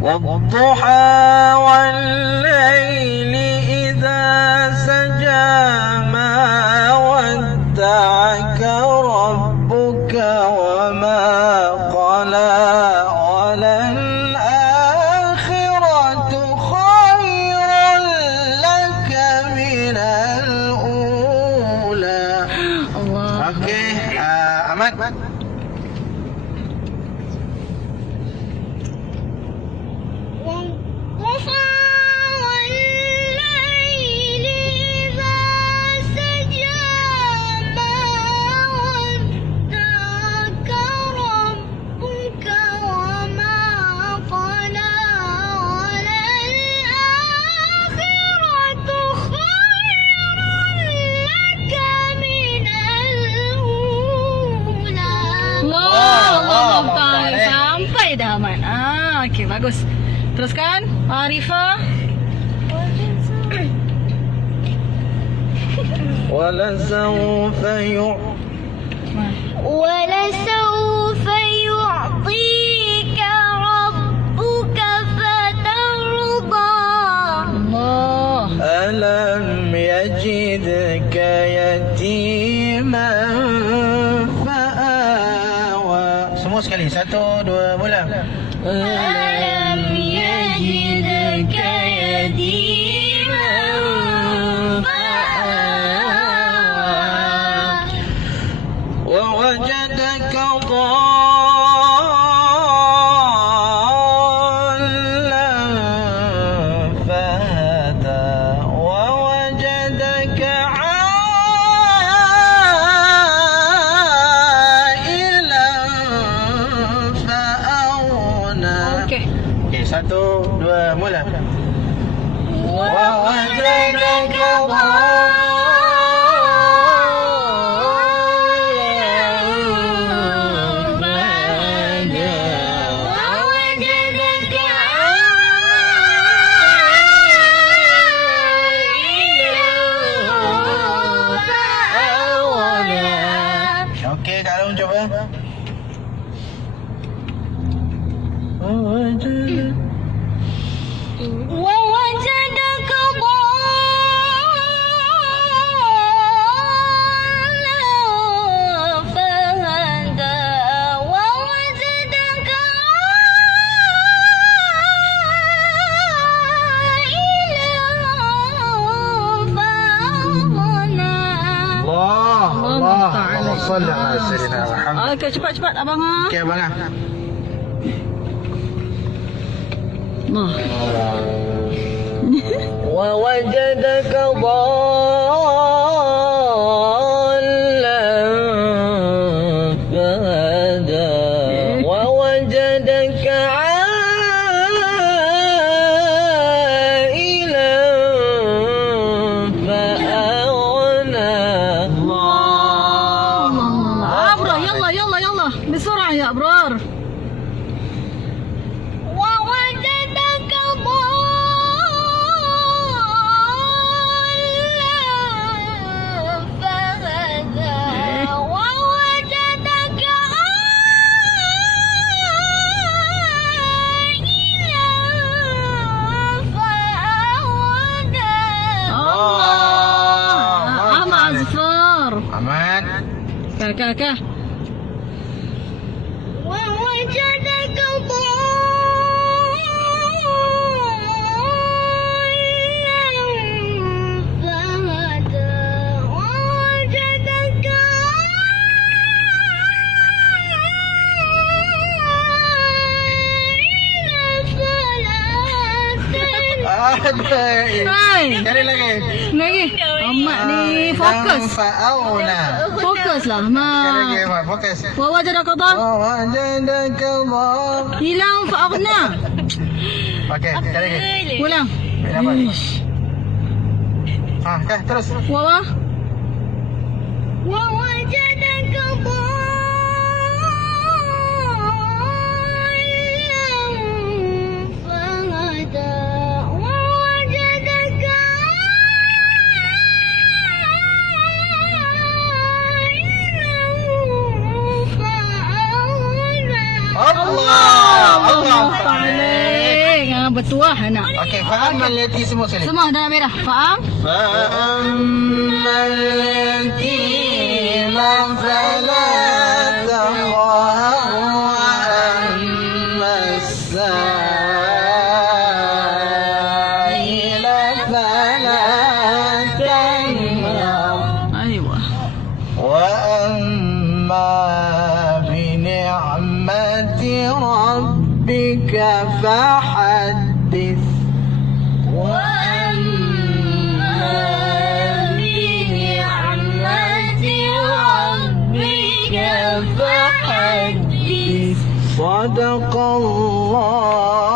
والضحى والليل إذا سجى ما ودعك ربك وما قلى وللآخرة خير لك من الأولى. Allah. Okey, Ahmad. Sampai dah Ahmad. Okey, bagus. Teruskan, Arifah. ولسوف ولسوف يعطيك ربك فترضى. Allah. ألم يجدك يتيما فآوى. Semua sekali. 1, 2, mula. ألم يجدك يتيما فآوى ووجدك ضالا فهدى ووجدك عائلا فأغنى. Okey. Okey, 1, 2, mula. ووجدك Okey, Kak Long cuba. ووجدك ضالا فهدى ووجدك عائلا فأغنى. Allah, Allah, Ta'ala. Allah salli ala sayyidina Muhammad. Okey, cepat-cepat abang. Okey, abang ah. Allah. ووجدك ضالا فهدى ووجدك عائلا فأغنى. الله أبرار يلا يلا يلا بسرعة يا أبرار. ووجدك ضالا فهدى ووجدك عائلا فأغنى. أم أزفار. Ahmad. كا ووجدك ضالا فهدى ووجدك Ada. Cari lagi. Lagi. Amat ni fokus. Fa'auna. Fokus lah. Cari lagi, Ma. Ahmad. Fokus. Wawajada qadar. ووجدك ضالا. Hilang fa'aghna. Okey, cari lagi. Ulang. Dapat. Ish. Okey, terus. Wawa. ووجدك ضالا فهدى ووجدك عائلا فأغنى. Allah. Allah. Ta'ala. bertuah anak. Okey, faham al-yatim semua sekali. Semua dah merah. Faham? فأما اليتيم فلا تقهر وأما السائل فلا تنهر Aywa. وأما بنعمة ربك فحدث وأما بنعمة ربك فحدث صدق الله